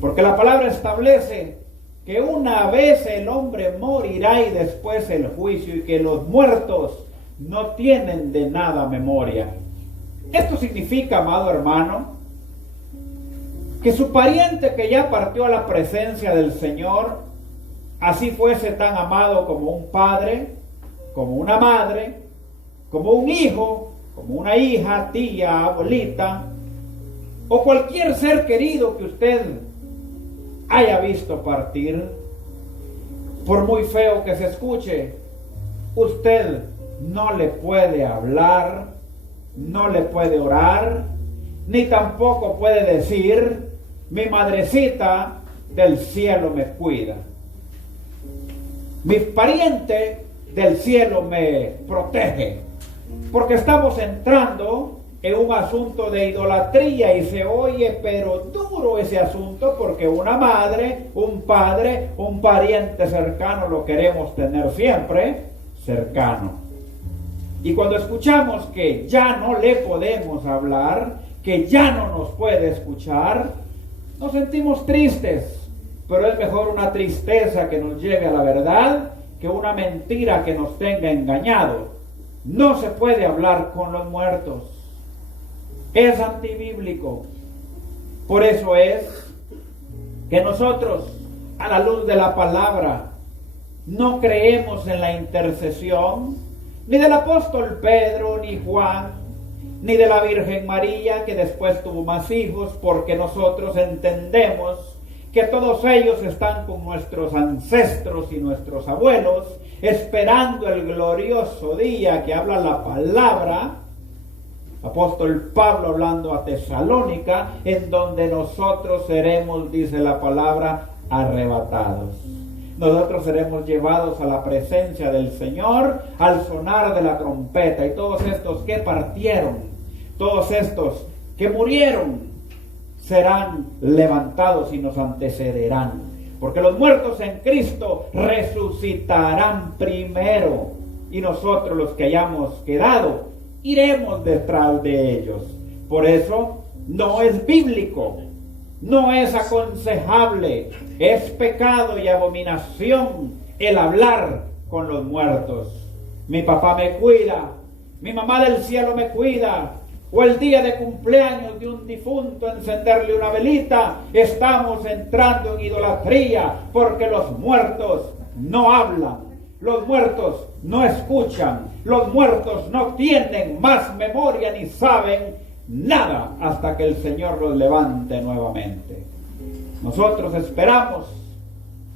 Porque la palabra establece que una vez el hombre morirá y después el juicio, y que los muertos no tienen de nada memoria. Esto significa, amado hermano, que su pariente que ya partió a la presencia del Señor, así fuese tan amado como un padre, como una madre, como un hijo, como una hija, tía, abuelita, o cualquier ser querido que usted haya visto partir, por muy feo que se escuche, usted no le puede hablar, no le puede orar, ni tampoco puede decir: mi madrecita del cielo me cuida, mi pariente del cielo me protege, porque estamos entrando en un asunto de idolatría, y se oye pero duro ese asunto, porque una madre, un padre, un pariente cercano lo queremos tener siempre cercano. Y cuando escuchamos que ya no le podemos hablar, que ya no nos puede escuchar, nos sentimos tristes, pero es mejor una tristeza que nos lleve a la verdad que una mentira que nos tenga engañado. No se puede hablar con los muertos. Es antibíblico. Por eso es que nosotros, a la luz de la palabra, no creemos en la intercesión ni del apóstol Pedro, ni Juan, ni de la Virgen María, que después tuvo más hijos, porque nosotros entendemos que todos ellos están con nuestros ancestros y nuestros abuelos, esperando el glorioso día que habla la palabra, apóstol Pablo hablando a Tesalónica, en donde nosotros seremos, dice la palabra, arrebatados. Nosotros seremos llevados a la presencia del Señor al sonar de la trompeta, y todos estos que partieron, todos estos que murieron, serán levantados y nos antecederán, porque los muertos en Cristo resucitarán primero, y nosotros, los que hayamos quedado, iremos detrás de ellos. Por eso no es bíblico, no es aconsejable, es pecado y abominación el hablar con los muertos. Mi papá me cuida, mi mamá del cielo me cuida, o el día de cumpleaños de un difunto encenderle una velita. Estamos entrando en idolatría, porque los muertos no hablan, los muertos no escuchan, los muertos no tienen más memoria ni saben nada hasta que el Señor los levante nuevamente. Nosotros esperamos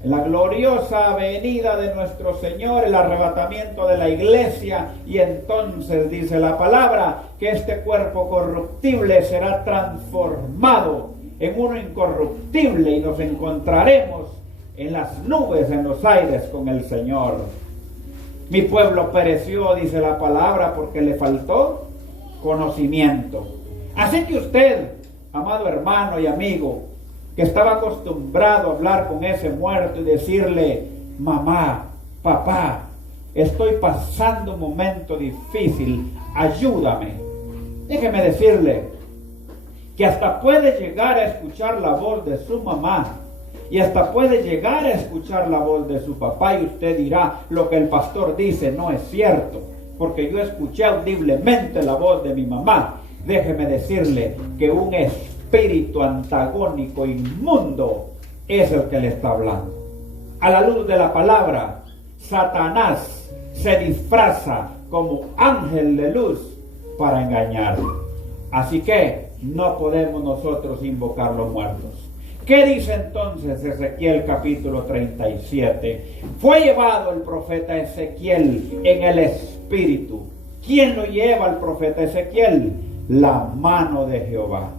en la gloriosa venida de nuestro Señor, el arrebatamiento de la iglesia, y entonces dice la palabra que este cuerpo corruptible será transformado en uno incorruptible, y nos encontraremos en las nubes, en los aires con el Señor. Mi pueblo pereció, dice la palabra, porque le faltó conocimiento. Así que usted, amado hermano y amigo, que estaba acostumbrado a hablar con ese muerto y decirle: mamá, papá, estoy pasando un momento difícil, ayúdame. Déjeme decirle que hasta puede llegar a escuchar la voz de su mamá, y hasta puede llegar a escuchar la voz de su papá, y usted dirá: lo que el pastor dice no es cierto, porque yo escuché audiblemente la voz de mi mamá. Déjeme decirle que un espíritu antagónico, inmundo, es el que le está hablando. A la luz de la palabra, Satanás se disfraza como ángel de luz para engañar. Así que no podemos nosotros invocar los muertos. ¿Qué dice entonces Ezequiel capítulo 37? Fue llevado el profeta Ezequiel en el espíritu. ¿Quién lo lleva al profeta Ezequiel? La mano de Jehová.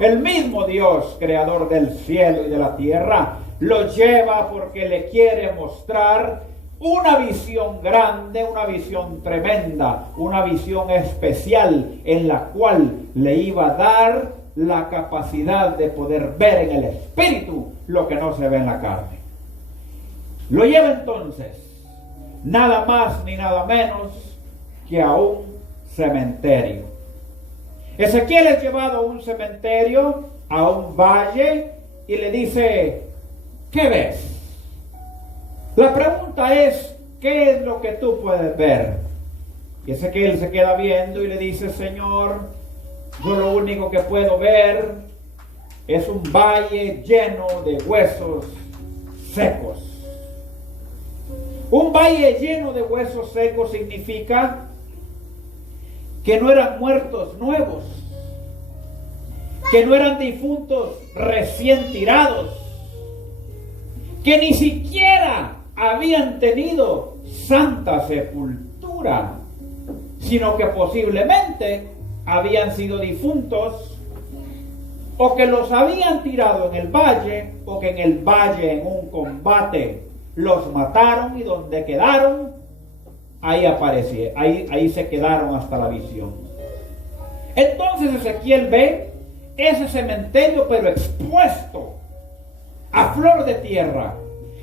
El mismo Dios, creador del cielo y de la tierra, lo lleva porque le quiere mostrar una visión grande, una visión tremenda, una visión especial, en la cual le iba a dar la capacidad de poder ver en el espíritu lo que no se ve en la carne. Lo lleva entonces nada más ni nada menos que a un cementerio. Ezequiel es llevado a un cementerio, a un valle, y le dice, ¿qué ves? La pregunta es, ¿qué es lo que tú puedes ver? Y Ezequiel se queda viendo y le dice, Señor, yo lo único que puedo ver es un valle lleno de huesos secos. Un valle lleno de huesos secos significa que no eran muertos nuevos, que no eran difuntos recién tirados, que ni siquiera habían tenido santa sepultura, sino que posiblemente habían sido difuntos, o que los habían tirado en el valle, o que en el valle en un combate los mataron y donde quedaron, ahí se quedaron hasta la visión. Entonces Ezequiel ve ese cementerio pero expuesto a flor de tierra,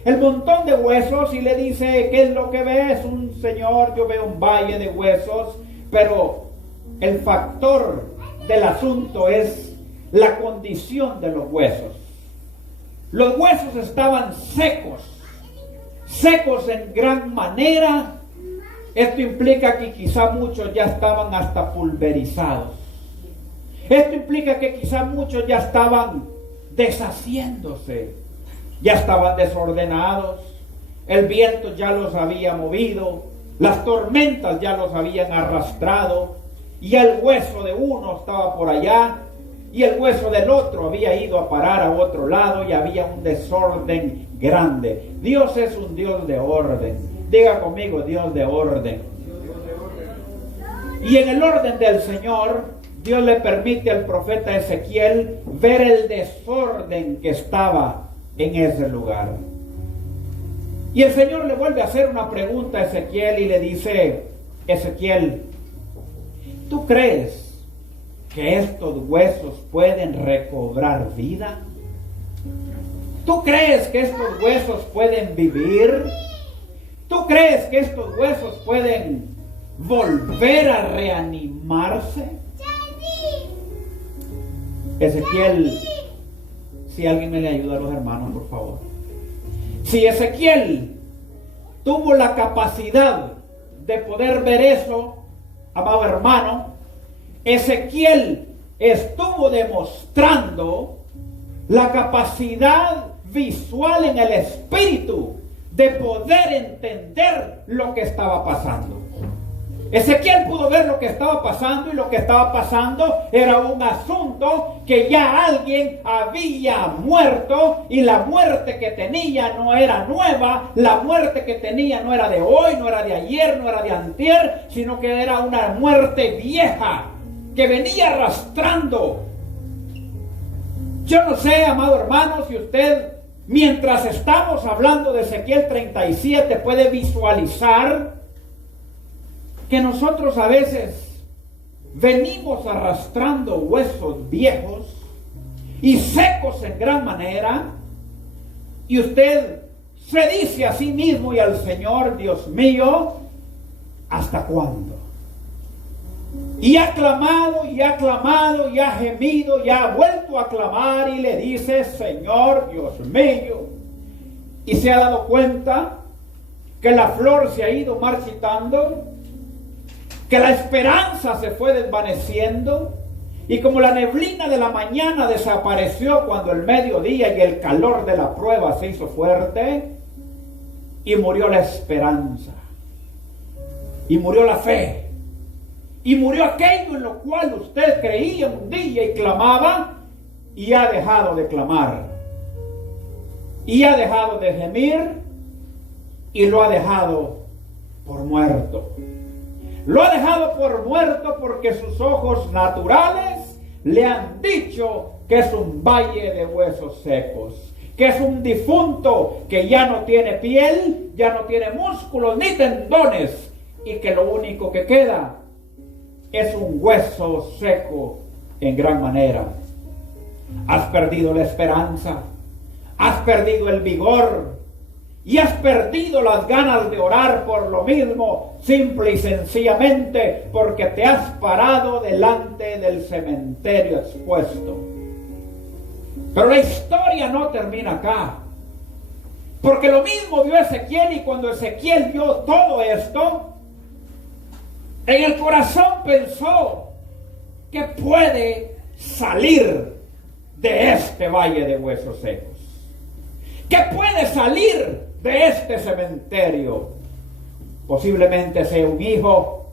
el montón de huesos, y le dice, ¿qué es lo que ves? Un señor, yo veo un valle de huesos, pero el factor del asunto es la condición de los huesos. Los huesos estaban secos en gran manera. Esto implica que quizá muchos ya estaban hasta pulverizados. Esto implica que quizá muchos ya estaban deshaciéndose, ya estaban desordenados, el viento ya los había movido, las tormentas ya los habían arrastrado, y el hueso de uno estaba por allá, y el hueso del otro había ido a parar a otro lado, y había un desorden grande. Dios es un Dios de orden. Diga conmigo, Dios de orden. Y en el orden del Señor, Dios le permite al profeta Ezequiel ver el desorden que estaba en ese lugar. Y el Señor le vuelve a hacer una pregunta a Ezequiel y le dice, Ezequiel, ¿tú crees que estos huesos pueden recobrar vida? ¿Tú crees que estos huesos pueden vivir? ¿Tú crees que estos huesos pueden volver a reanimarse? Ezequiel, si alguien me le ayuda a los hermanos, por favor. Si Ezequiel tuvo la capacidad de poder ver eso, amado hermano, Ezequiel estuvo demostrando la capacidad visual en el espíritu de poder entender lo que estaba pasando. Ezequiel pudo ver lo que estaba pasando, y lo que estaba pasando era un asunto que ya alguien había muerto, y la muerte que tenía no era nueva, la muerte que tenía no era de hoy, no era de ayer, no era de antier, sino que era una muerte vieja que venía arrastrando. Yo no sé, amado hermano, si usted, mientras estamos hablando de Ezequiel 37, puede visualizar que nosotros a veces venimos arrastrando huesos viejos y secos en gran manera, y usted se dice a sí mismo y al Señor, Dios mío, ¿hasta cuándo? Y ha clamado, y ha clamado, y ha gemido, y ha vuelto a clamar, y le dice, Señor, Dios mío, y se ha dado cuenta que la flor se ha ido marchitando, que la esperanza se fue desvaneciendo, y como la neblina de la mañana desapareció cuando el mediodía y el calor de la prueba se hizo fuerte, y murió la esperanza, y murió la fe, y murió aquello en lo cual usted creía un día y clamaba, y ha dejado de clamar, y ha dejado de gemir, y lo ha dejado por muerto. Lo ha dejado por muerto porque sus ojos naturales le han dicho que es un valle de huesos secos, que es un difunto que ya no tiene piel, ya no tiene músculos ni tendones, y que lo único que queda es un hueso seco en gran manera. Has perdido la esperanza, has perdido el vigor, y has perdido las ganas de orar por lo mismo, simple y sencillamente porque te has parado delante del cementerio expuesto. Pero la historia no termina acá. Porque lo mismo vio Ezequiel, y cuando Ezequiel vio todo esto, en el corazón pensó que puede salir de este valle de huesos secos, que puede salir de este cementerio. Posiblemente sea un hijo,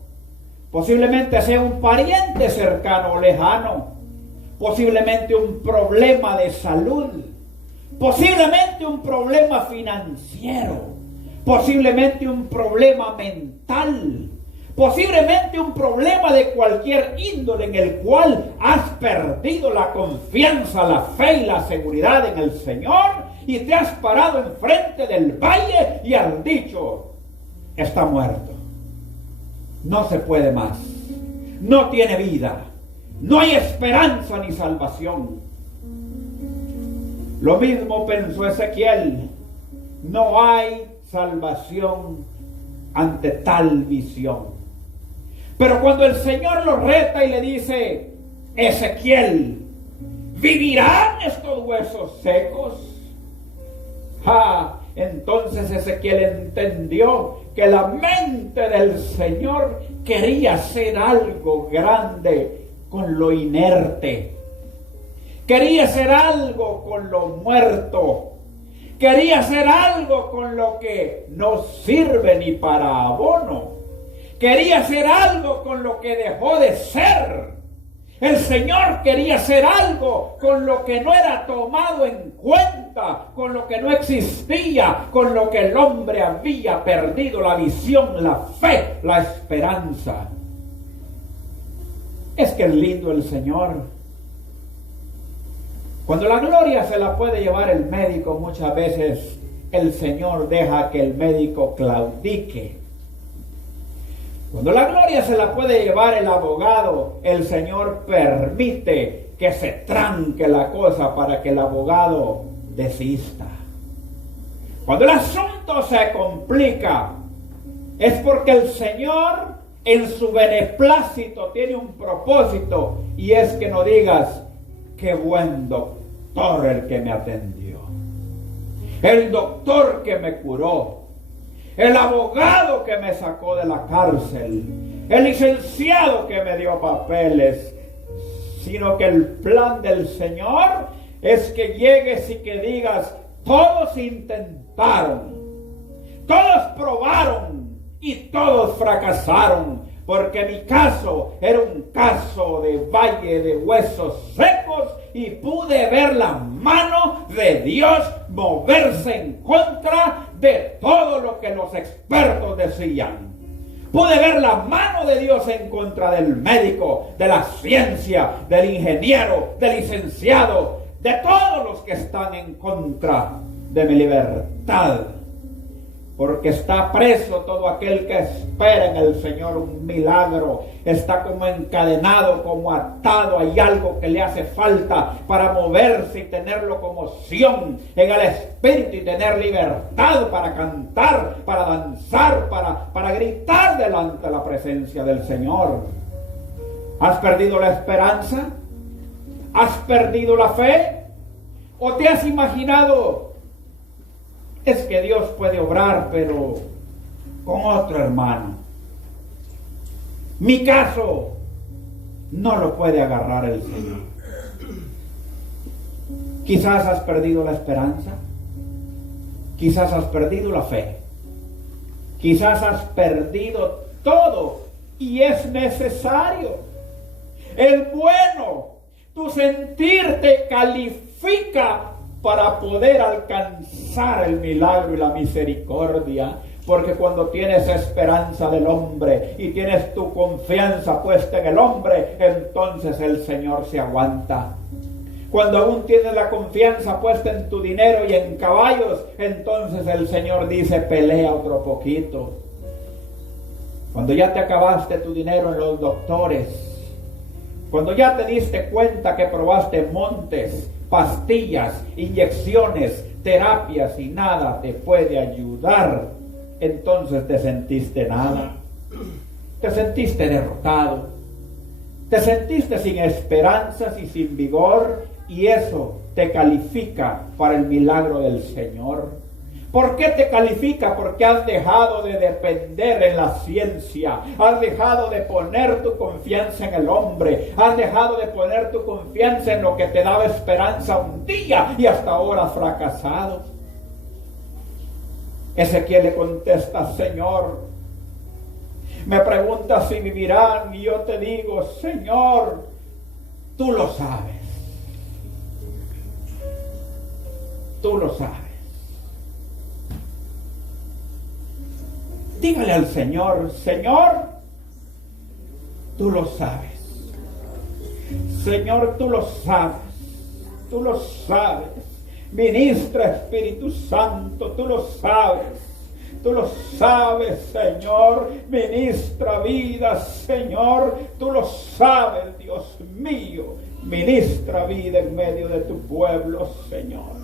posiblemente sea un pariente cercano o lejano, posiblemente un problema de salud, posiblemente un problema financiero, posiblemente un problema mental, posiblemente un problema de cualquier índole en el cual has perdido la confianza, la fe y la seguridad en el Señor, y te has parado enfrente del valle y has dicho: está muerto, no se puede más, no tiene vida, no hay esperanza ni salvación. Lo mismo pensó Ezequiel: no hay salvación ante tal visión. Pero cuando el Señor lo reta y le dice: Ezequiel, ¿vivirán estos huesos secos? Entonces Ezequiel entendió que la mente del Señor quería hacer algo grande con lo inerte. Quería hacer algo con lo muerto. Quería hacer algo con lo que no sirve ni para abono. Quería hacer algo con lo que dejó de ser. El Señor quería hacer algo con lo que no era tomado en cuenta, con lo que no existía, con lo que el hombre había perdido: la visión, la fe, la esperanza. Es que es lindo el Señor. Cuando la gloria se la puede llevar el médico, muchas veces el Señor deja que el médico claudique. Cuando la gloria se la puede llevar el abogado, el Señor permite que se tranque la cosa para que el abogado desista. Cuando el asunto se complica, es porque el Señor en su beneplácito tiene un propósito, y es que no digas: qué buen doctor el que me atendió, el doctor que me curó, el abogado que me sacó de la cárcel, el licenciado que me dio papeles. Sino que el plan del Señor es que llegues y que digas: todos intentaron, todos probaron y todos fracasaron, porque mi caso era un caso de valle de huesos secos, y pude ver la mano de Dios moverse en contra de todo lo que los expertos decían. Pude ver la mano de Dios en contra del médico, de la ciencia, del ingeniero, del licenciado, de todos los que están en contra de mi libertad. Porque está preso todo aquel que espera en el Señor un milagro. Está como encadenado, como atado. Hay algo que le hace falta para moverse y tener locomoción en el espíritu y tener libertad para cantar, para danzar, para gritar delante de la presencia del Señor. ¿Has perdido la esperanza? ¿Has perdido la fe? ¿O te has imaginado: es que Dios puede obrar, pero con otro hermano? Mi caso no lo puede agarrar el Señor. Quizás has perdido la esperanza, quizás has perdido la fe, quizás has perdido todo, y es necesario. El bueno, tu sentir te califica para poder alcanzar el milagro y la misericordia. Porque cuando tienes esperanza del hombre y tienes tu confianza puesta en el hombre, entonces el Señor se aguanta. Cuando aún tienes la confianza puesta en tu dinero y en caballos, entonces el Señor dice: pelea otro poquito. Cuando ya te acabaste tu dinero en los doctores, cuando ya te diste cuenta que probaste montes, pastillas, inyecciones, terapias y nada te puede ayudar, entonces te sentiste nada, te sentiste derrotado, te sentiste sin esperanzas y sin vigor, Y eso te califica para el milagro del Señor. ¿Por qué te califica? Porque has dejado de depender en la ciencia, has dejado de poner tu confianza en el hombre, has dejado de poner tu confianza en lo que te daba esperanza un día y hasta ahora has fracasado. Ezequiel le contesta: Señor, me preguntas si vivirán, y yo te digo: Señor, tú lo sabes. Tú lo sabes. Dígale al Señor: Señor, tú lo sabes. Señor, tú lo sabes. Tú lo sabes. Ministra, Espíritu Santo, tú lo sabes. Tú lo sabes, Señor. Ministra vida, Señor. Tú lo sabes, Dios mío. Ministra vida en medio de tu pueblo, Señor.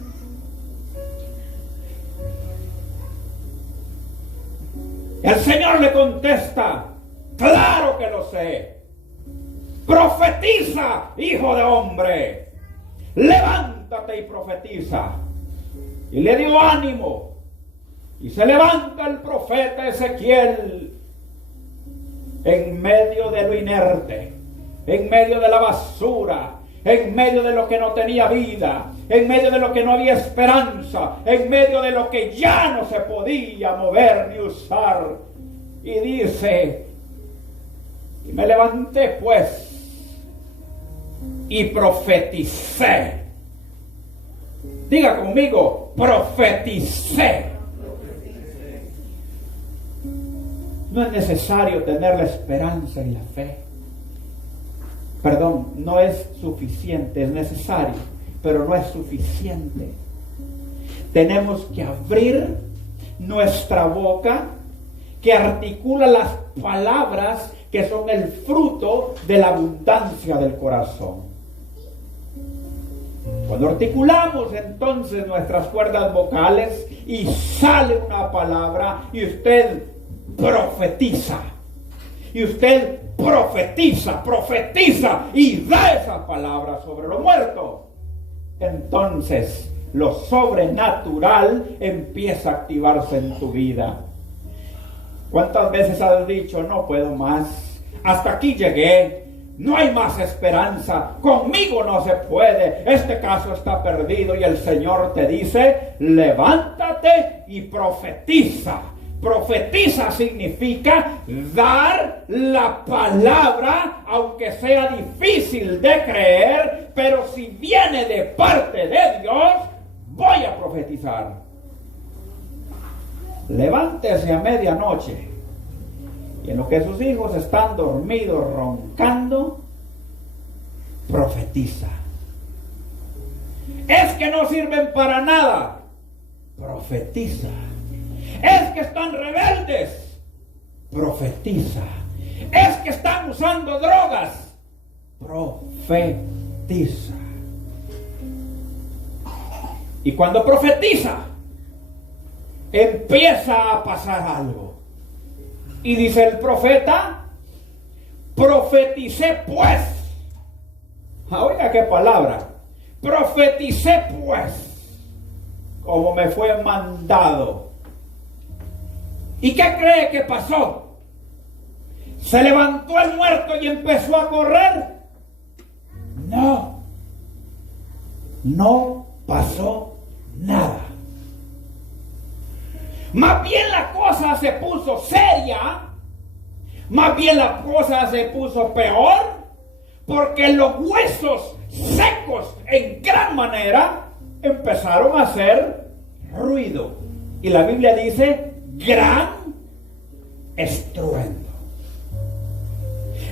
El Señor le contesta: claro que lo sé. Profetiza, hijo de hombre. Levántate y profetiza. Y le dio ánimo. Y se levanta el profeta Ezequiel en medio de lo inerte, en medio de la basura, en medio de lo que no tenía vida, en medio de lo que no había esperanza, en medio de lo que ya no se podía mover ni usar. Y dice: y me levanté pues y profeticé. Diga conmigo: profeticé. No es necesario tener la esperanza y la fe. Perdón, no es suficiente, es necesario, pero no es suficiente. Tenemos que abrir nuestra boca, que articula las palabras que son el fruto de la abundancia del corazón. Cuando articulamos entonces nuestras cuerdas vocales y sale una palabra y usted profetiza, y usted profetiza y da esa palabra sobre lo muerto, entonces lo sobrenatural empieza a activarse en tu vida. ¿Cuántas veces has dicho: no puedo más, hasta aquí llegué, no hay más esperanza, conmigo no se puede, este caso está perdido? Y el Señor te dice: levántate y profetiza. Profetiza significa dar la palabra, aunque sea difícil de creer, pero si viene de parte de Dios, voy a profetizar. Levántese a medianoche y en lo que sus hijos están dormidos roncando, profetiza. Es que no sirven para nada, profetiza. Es que están rebeldes, profetiza. Es que están usando drogas, profetiza. Y cuando profetiza, empieza a pasar algo. Y dice el profeta: profeticé pues. Oiga qué palabra. Profeticé pues, como me fue mandado. ¿Y qué cree que pasó? ¿Se levantó el muerto y empezó a correr? No. No pasó nada. Más bien la cosa se puso seria. Más bien la cosa se puso peor. Porque los huesos secos en gran manera empezaron a hacer ruido. Y la Biblia dice: gran estruendo.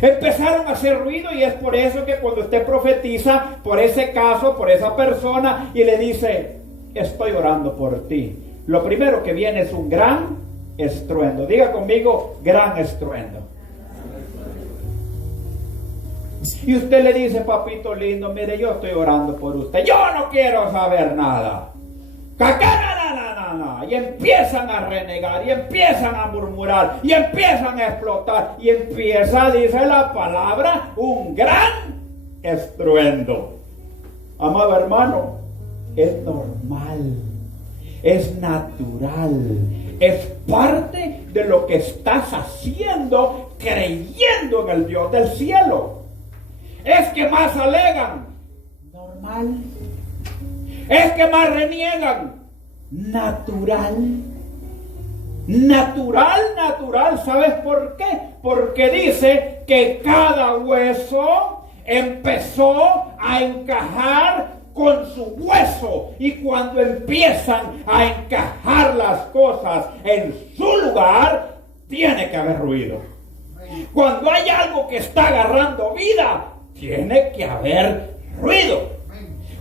Empezaron a hacer ruido, y es por eso que cuando usted profetiza por ese caso, por esa persona, y le dice: estoy orando por ti, lo primero que viene es un gran estruendo. Diga conmigo: gran estruendo. Y usted le dice: papito lindo, mire, yo estoy orando por usted, yo no quiero saber nada. Y empiezan a renegar, y empiezan a murmurar, y empiezan a explotar, y empieza, dice la palabra, un gran estruendo. Amado hermano, es normal, es natural, es parte de lo que estás haciendo, creyendo en el Dios del cielo. Es que más alegan, normal. Es que más reniegan, natural. Natural, ¿sabes por qué? Porque dice que cada hueso empezó a encajar con su hueso, y cuando empiezan a encajar las cosas en su lugar, tiene que haber ruido. Cuando hay algo que está agarrando vida, tiene que haber ruido.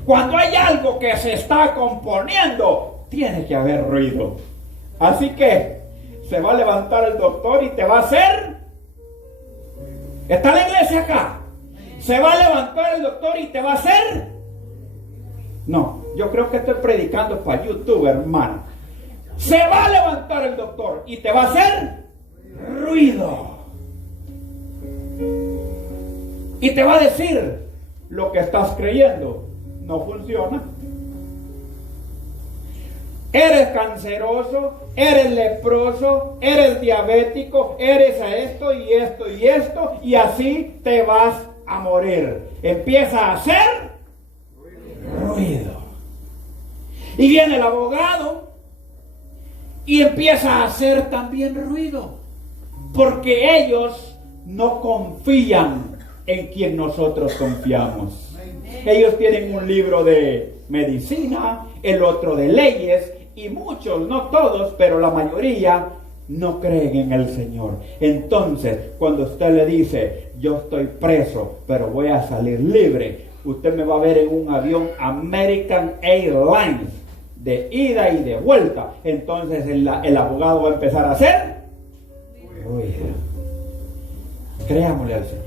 Cuando hay algo que se está componiendo, tiene que haber ruido. Así que se va a levantar el doctor y te va a hacer. ¿Está la iglesia acá? Se va a levantar el doctor y te va a hacer. No, yo creo que estoy predicando para YouTube, hermano. Se va a levantar el doctor y te va a hacer ruido. Y te va a decir: lo que estás creyendo no funciona. Eres canceroso, eres leproso, eres diabético, eres a esto y esto y esto, y así te vas a morir. Empieza a hacer ruido. Y viene el abogado y empieza a hacer también ruido, porque ellos no confían en quien nosotros confiamos. Ellos tienen un libro de medicina, el otro de leyes, y muchos, no todos, pero la mayoría, no creen en el Señor. Entonces, cuando usted le dice: yo estoy preso, pero voy a salir libre, usted me va a ver en un avión American Airlines, de ida y de vuelta. Entonces el abogado va a empezar a hacer ruido. Creámosle al Señor.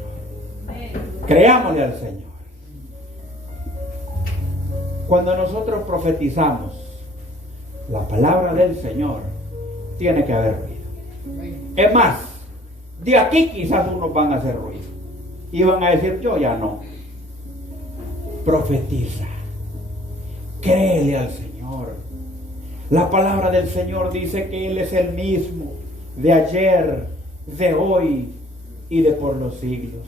Creámosle al Señor. Cuando nosotros profetizamos la palabra del Señor, tiene que haber ruido. Es más, de aquí quizás unos van a hacer ruido y van a decir: yo ya no. Profetiza, créele al Señor. La palabra del Señor dice que Él es el mismo, de ayer, de hoy y de por los siglos.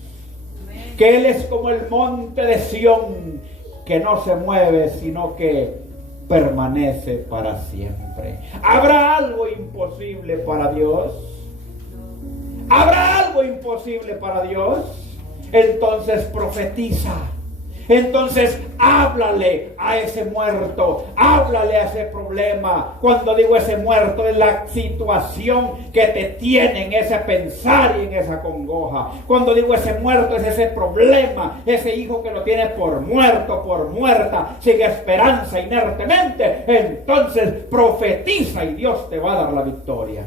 Que Él es como el monte de Sión, que no se mueve, sino que permanece para siempre. ¿Habrá algo imposible para Dios? ¿Habrá algo imposible para Dios? Entonces profetiza. Entonces háblale a ese muerto, háblale a ese problema. Cuando digo ese muerto, es la situación que te tiene en ese pensar y en esa congoja. Cuando digo ese muerto, es ese problema, ese hijo que lo tiene por muerto, por muerta, sin esperanza, inertemente. Entonces profetiza y Dios te va a dar la victoria.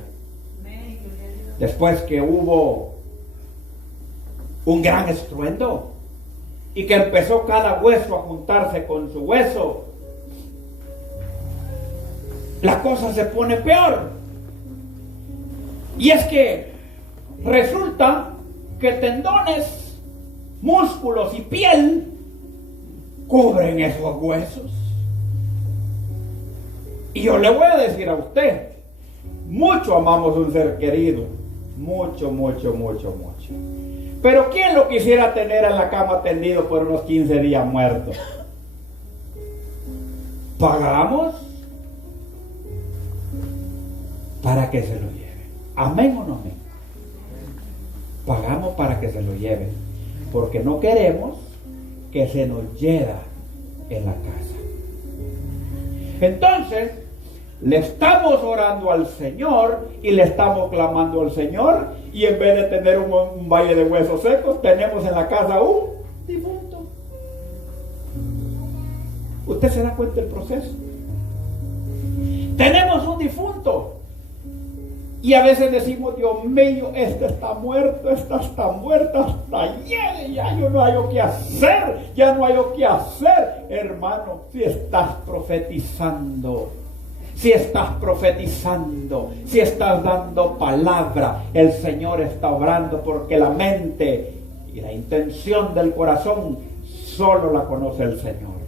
Después que hubo un gran estruendo y que empezó cada hueso a juntarse con su hueso, la cosa se pone peor. Y es que resulta que tendones, músculos y piel cubren esos huesos. Y yo le voy a decir a usted, mucho amamos un ser querido, mucho. Pero ¿quién lo quisiera tener en la cama tendido por unos 15 días muerto? ¿Pagamos para que se lo lleven? ¿Amén o no amén? Pagamos para que se lo lleven, porque no queremos que se nos hiera en la casa. Entonces, le estamos orando al Señor y le estamos clamando al Señor, y en vez de tener un valle de huesos secos, tenemos en la casa un difunto. ¿Usted se da cuenta del proceso? Tenemos un difunto y a veces decimos: Dios mío, este está muerto, esta está muerta, hasta ya yo no hay qué hacer, ya no hay qué hacer. Hermano, si estás profetizando, si estás dando palabra, el Señor está obrando, porque la mente y la intención del corazón solo la conoce el Señor.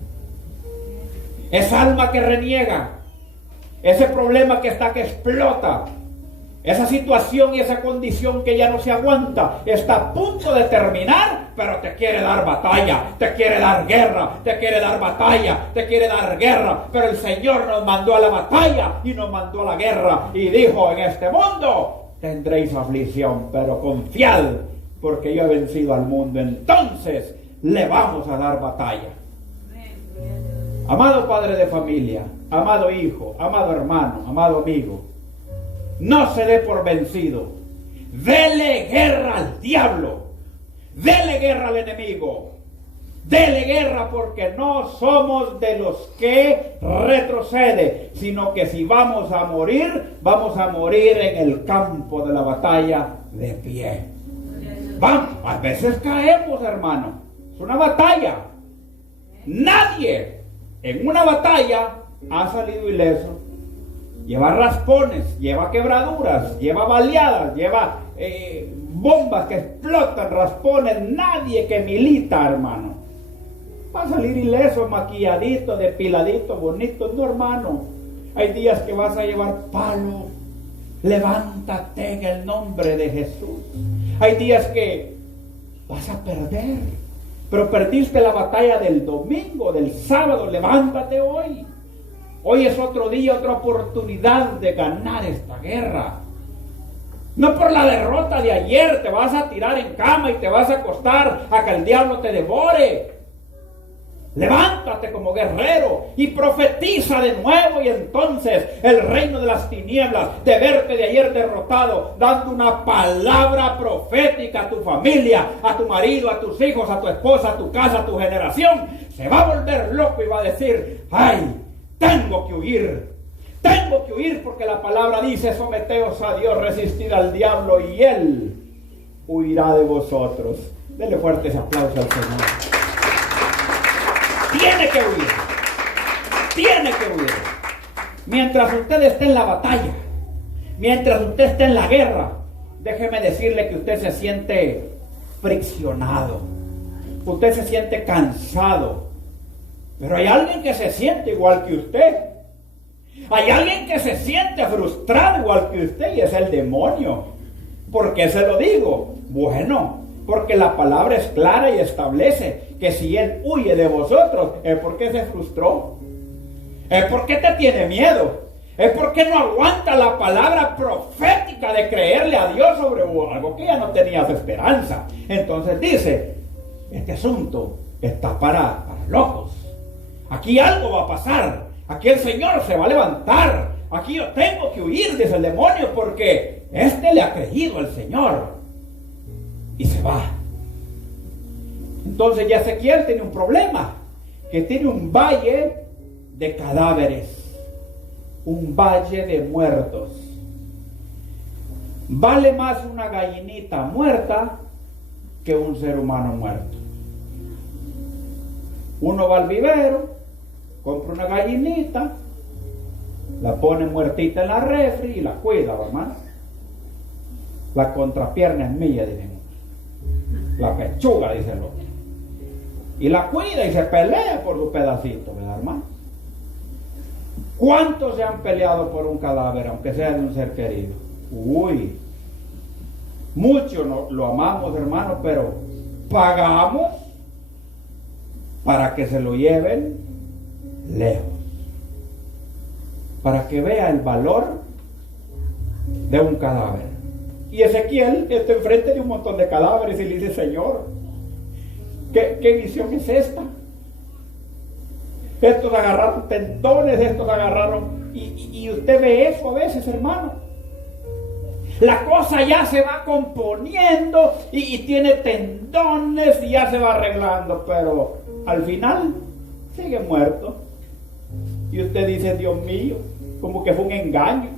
esa alma que reniega, ese problema que está que explota, esa situación y esa condición que ya no se aguanta, está a punto de terminar, pero te quiere dar batalla, te quiere dar guerra, te quiere dar batalla, te quiere dar guerra. Pero el Señor nos mandó a la batalla y nos mandó a la guerra y dijo: en este mundo tendréis aflicción, pero confiad, porque yo he vencido al mundo. Entonces le vamos a dar batalla. Amado padre de familia, amado hijo, amado hermano, amado amigo, no se dé por vencido. Dele guerra al diablo. Dele guerra al enemigo. Dele guerra, porque no somos de los que retrocede, sino que si vamos a morir en el campo de la batalla de pie. Vamos, a veces caemos, hermano. Es una batalla. Nadie en una batalla ha salido ileso. Lleva raspones, lleva quebraduras, lleva baleadas, lleva bombas que explotan, raspones. Nadie que milita, hermano, va a salir ileso, maquilladito, depiladito, bonito. No, hermano. Hay días que vas a llevar palo. Levántate en el nombre de Jesús. Hay días que vas a perder, pero perdiste la batalla del domingo, del sábado. Levántate hoy. Hoy es otro día, otra oportunidad de ganar esta guerra. No por la derrota de ayer te vas a tirar en cama y te vas a acostar a que el diablo te devore. Levántate como guerrero y profetiza de nuevo, y entonces el reino de las tinieblas, de verte de ayer derrotado, dando una palabra profética a tu familia, a tu marido, a tus hijos, a tu esposa, a tu casa, a tu generación, se va a volver loco y va a decir: ¡ay! Tengo que huir, porque la palabra dice: someteos a Dios, resistid al diablo y él huirá de vosotros. Denle fuerte ese aplauso al Señor. Tiene que huir. Mientras usted esté en la batalla, mientras usted esté en la guerra, déjeme decirle que usted se siente friccionado, usted se siente cansado. Pero hay alguien que se siente igual que usted. Hay alguien que se siente frustrado igual que usted, y es el demonio. ¿Por qué se lo digo? Bueno, porque la palabra es clara y establece que si él huye de vosotros, es porque se frustró, es porque te tiene miedo, es porque no aguanta la palabra profética de creerle a Dios sobre algo que ya no tenías esperanza. Entonces dice: este asunto está para locos. Aquí algo va a pasar. Aquí el Señor se va a levantar. Aquí yo tengo que huir, dice el demonio, porque este le ha creído al Señor. Y se va. Entonces ya Ezequiel tiene un problema, que tiene un valle de cadáveres, un valle de muertos. Vale más una gallinita muerta que un ser humano muerto. Uno va al vivero, compra una gallinita, la pone muertita en la refri y la cuida, hermano. La contrapierna es mía, dicen. La pechuga, dice el otro. Y la cuida y se pelea por su pedacito, ¿verdad, hermano? ¿Cuántos se han peleado por un cadáver, aunque sea de un ser querido? Uy, muchos no, lo amamos, hermano, pero pagamos para que se lo lleven lejos, para que vea el valor de un cadáver. Y Ezequiel está enfrente de un montón de cadáveres y le dice: Señor, ¿qué visión es esta? Estos agarraron tendones, estos agarraron, y usted ve eso a veces, hermano. La cosa ya se va componiendo y tiene tendones y ya se va arreglando, pero al final sigue muerto. Y usted dice: Dios mío, como que fue un engaño.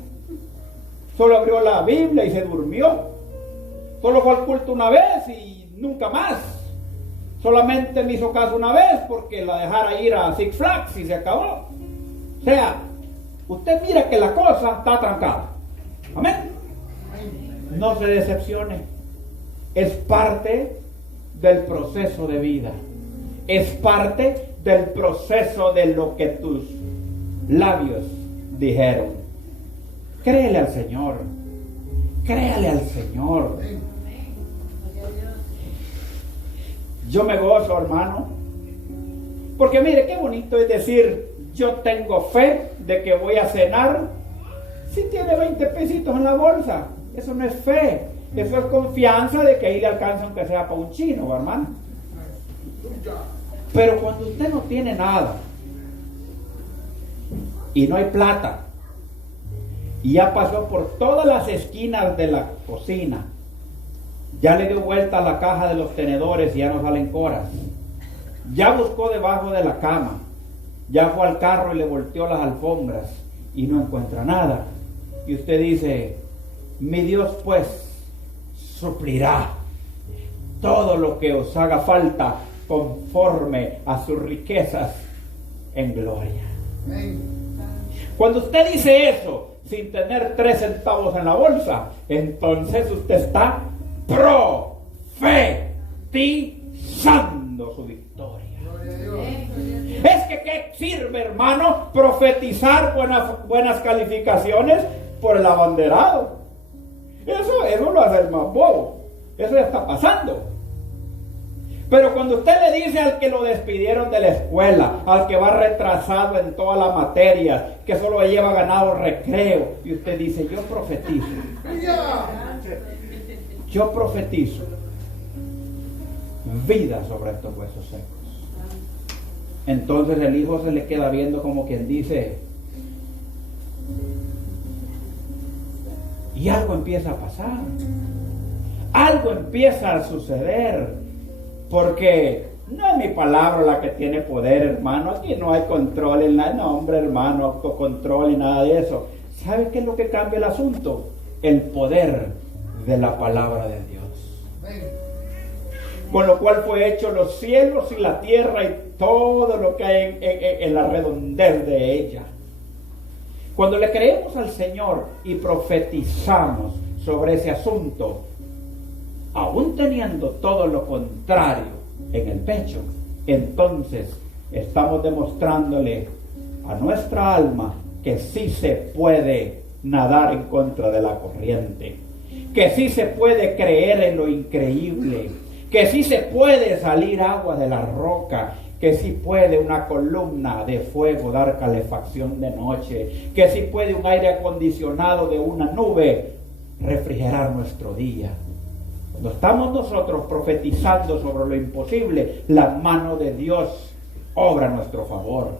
Solo abrió la Biblia y se durmió. Solo fue al culto una vez y nunca más. Solamente me hizo caso una vez porque la dejara ir a Six Flags y se acabó. O sea, usted mira que la cosa está trancada. Amén. No se decepcione. Es parte del proceso de vida. Es parte del proceso de lo que tus labios dijeron: créele al Señor, créale al Señor. Yo me gozo, hermano, porque mire qué bonito es decir: yo tengo fe de que voy a cenar. Si tiene 20 pesitos en la bolsa, eso no es fe, eso es confianza de que ahí le alcanza aunque sea para un chino, hermano. Pero cuando usted no tiene nada y no hay plata, y ya pasó por todas las esquinas de la cocina, ya le dio vuelta a la caja de los tenedores y ya no salen coras, ya buscó debajo de la cama, ya fue al carro y le volteó las alfombras y no encuentra nada, y usted dice: mi Dios pues suplirá todo lo que os haga falta conforme a sus riquezas en gloria. Cuando usted dice eso sin tener 3 centavos en la bolsa, entonces usted está profetizando su victoria. Es que ¿qué sirve, hermano, profetizar buenas calificaciones por el abanderado? Eso lo hace el más bobo. Eso ya está pasando. Pero cuando usted le dice al que lo despidieron de la escuela, al que va retrasado en todas las materias, que solo lleva ganado recreo, y usted dice: yo profetizo vida sobre estos huesos secos. Entonces el hijo se le queda viendo como quien dice, y algo empieza a pasar, algo empieza a suceder, porque no es mi palabra la que tiene poder, hermano. Aquí no hay control en nada, no, hombre, hermano, autocontrol y nada de eso. ¿Sabe qué es lo que cambia el asunto? El poder de la palabra de Dios. Con lo cual fue hecho los cielos y la tierra y todo lo que hay en la redondez de ella. Cuando le creemos al Señor y profetizamos sobre ese asunto, aún teniendo todo lo contrario en el pecho, entonces estamos demostrándole a nuestra alma que sí se puede nadar en contra de la corriente, que sí se puede creer en lo increíble, que sí se puede salir agua de la roca, que sí puede una columna de fuego dar calefacción de noche, que sí puede un aire acondicionado de una nube refrigerar nuestro día. Cuando estamos nosotros profetizando sobre lo imposible, la mano de Dios obra a nuestro favor.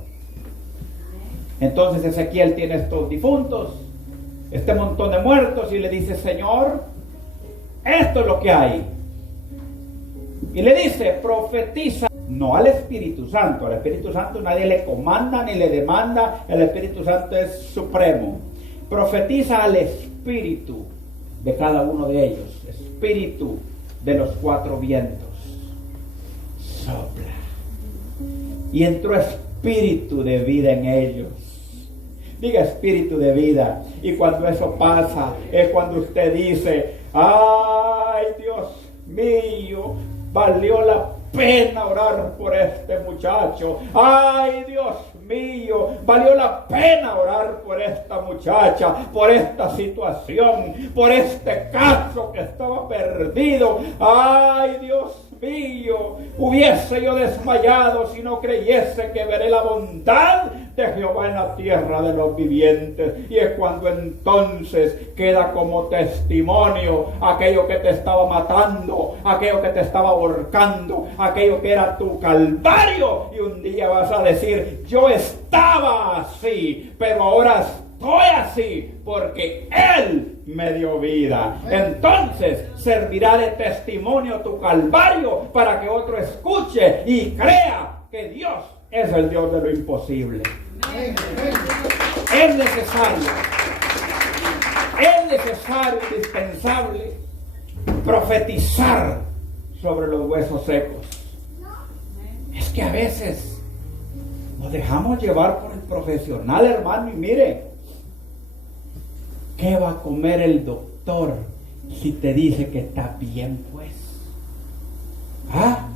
Entonces Ezequiel tiene estos difuntos, este montón de muertos, y le dice: Señor, esto es lo que hay. Y le dice: profetiza. No al Espíritu Santo. Al Espíritu Santo nadie le comanda ni le demanda. El Espíritu Santo es supremo. Profetiza al Espíritu de cada uno de ellos. Espíritu de los 4 vientos. Sopla. Y entró espíritu de vida en ellos. Diga: espíritu de vida. Y cuando eso pasa, es cuando usted dice: ay, Dios mío, valió la pena orar por este muchacho. Ay, Dios mío, valió la pena orar por esta muchacha, por esta situación, por este caso que estaba perdido. Ay, Dios mío, hubiese yo desmayado si no creyese que veré la bondad de Jehová en la tierra de los vivientes. Y es cuando entonces queda como testimonio aquello que te estaba matando, aquello que te estaba ahorcando, aquello que era tu calvario, y un día vas a decir: yo estaba así, pero ahora estoy así porque Él me dio vida. Entonces servirá de testimonio tu calvario para que otro escuche y crea que Dios es el Dios de lo imposible. Es necesario, indispensable profetizar sobre los huesos secos. Es que a veces nos dejamos llevar por el profesional, hermano, y mire, ¿qué va a comer el doctor si te dice que está bien, pues? ¿Ah?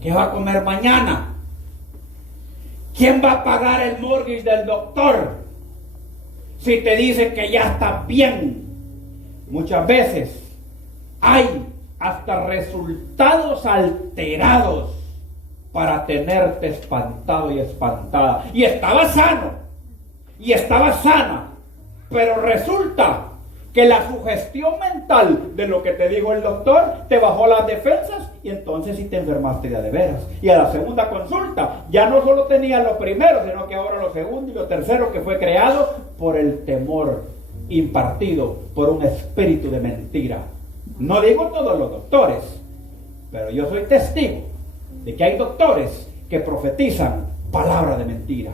¿Qué va a comer mañana? ¿Quién va a pagar el mortgage del doctor si te dice que ya está bien? Muchas veces hay hasta resultados alterados para tenerte espantado y espantada. Y estaba sano, y estaba sana, pero resulta que la sugestión mental de lo que te dijo el doctor te bajó las defensas y entonces sí te enfermaste de veras. Y a la segunda consulta ya no solo tenía lo primero, sino que ahora lo segundo y lo tercero, que fue creado por el temor impartido por un espíritu de mentira. No digo todos los doctores, pero yo soy testigo de que hay doctores que profetizan palabra de mentira.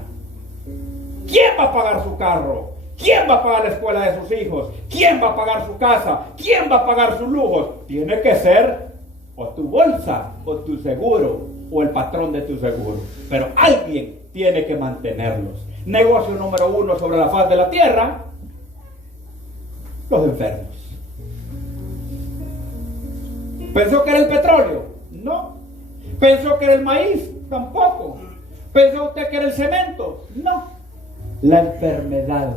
¿Quién va a pagar su carro? ¿Quién va a pagar la escuela de sus hijos? ¿Quién va a pagar su casa? ¿Quién va a pagar sus lujos? Tiene que ser o tu bolsa, o tu seguro, o el patrón de tu seguro. Pero alguien tiene que mantenerlos. Negocio número 1 sobre la faz de la tierra: los enfermos. ¿Pensó que era el petróleo? No. ¿Pensó que era el maíz? Tampoco. ¿Pensó usted que era el cemento? No. La enfermedad.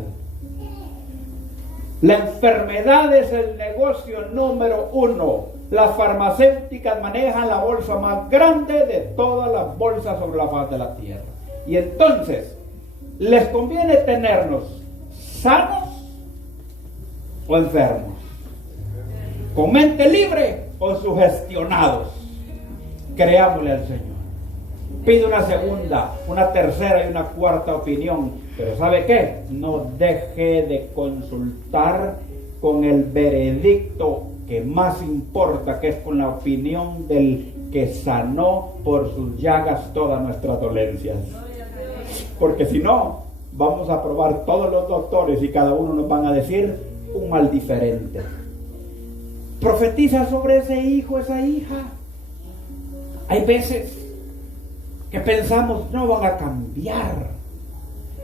La enfermedad es el negocio número 1. Las farmacéuticas manejan la bolsa más grande de todas las bolsas sobre la faz de la tierra. Y entonces, ¿les conviene tenernos sanos o enfermos? ¿Con mente libre o sugestionados? Creámosle al Señor. Pide una segunda, una tercera y una cuarta opinión. Pero ¿sabe qué? No deje de consultar con el veredicto que más importa, que es con la opinión del que sanó por sus llagas todas nuestras dolencias. Porque si no, vamos a probar todos los doctores y cada uno nos van a decir un mal diferente. Profetiza sobre ese hijo, esa hija. Hay veces que pensamos, no van a cambiar,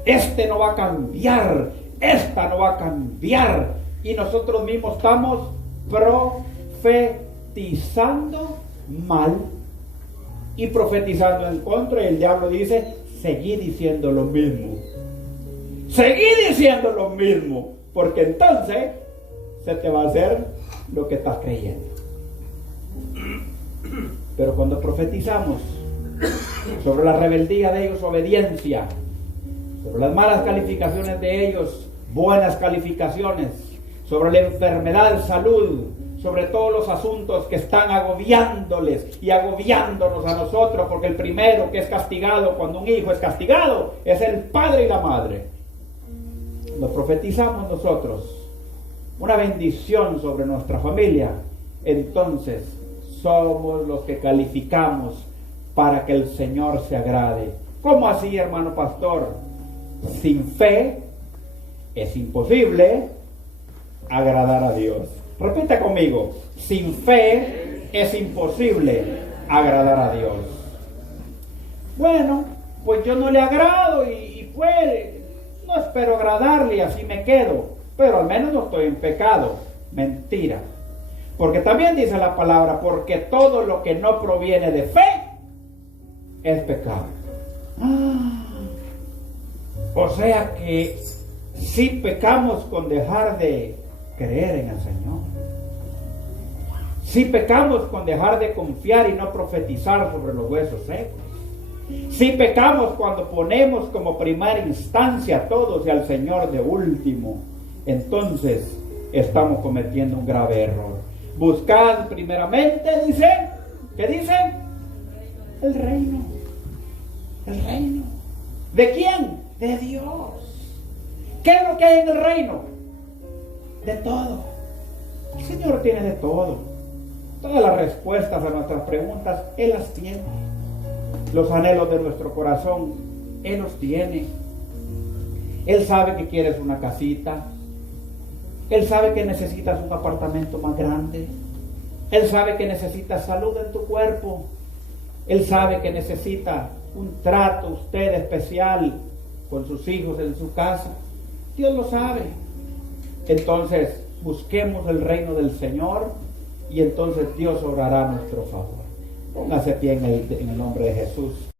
este no va a cambiar, esta no va a cambiar, y nosotros mismos estamos profetizando mal y profetizando en contra, y el diablo dice: seguí diciendo lo mismo, seguí diciendo lo mismo, porque entonces se te va a hacer lo que estás creyendo. Pero cuando profetizamos sobre la rebeldía de ellos, obediencia, sobre las malas calificaciones de ellos, buenas calificaciones, sobre la enfermedad, salud, sobre todos los asuntos que están agobiándoles y agobiándonos a nosotros, porque el primero que es castigado cuando un hijo es castigado es el padre y la madre. Nos profetizamos nosotros una bendición sobre nuestra familia, entonces somos los que calificamos para que el Señor se agrade. ¿Cómo así, hermano pastor? Sin fe es imposible agradar a Dios. Repita conmigo: sin fe es imposible agradar a Dios. Bueno, pues yo no le agrado y pues no espero agradarle y así me quedo, pero al menos no estoy en pecado. Mentira. Porque también dice la palabra: porque todo lo que no proviene de fe es pecado. O sea que si pecamos con dejar de creer en el Señor, si pecamos con dejar de confiar y no profetizar sobre los huesos secos, si pecamos cuando ponemos como primera instancia a todos y al Señor de último, entonces estamos cometiendo un grave error. Buscad primeramente, dice, ¿qué dice? El reino. El reino. ¿De quién? De Dios. ¿Qué es lo que hay en el reino? De todo. El Señor tiene de todo. Todas las respuestas a nuestras preguntas Él las tiene. Los anhelos de nuestro corazón Él los tiene. Él sabe que quieres una casita. Él sabe que necesitas un apartamento más grande. Él sabe que necesitas salud en tu cuerpo. Él sabe que necesita un trato usted especial con sus hijos en su casa. Dios lo sabe. Entonces busquemos el reino del Señor y entonces Dios obrará a nuestro favor. Póngase pie en el nombre de Jesús.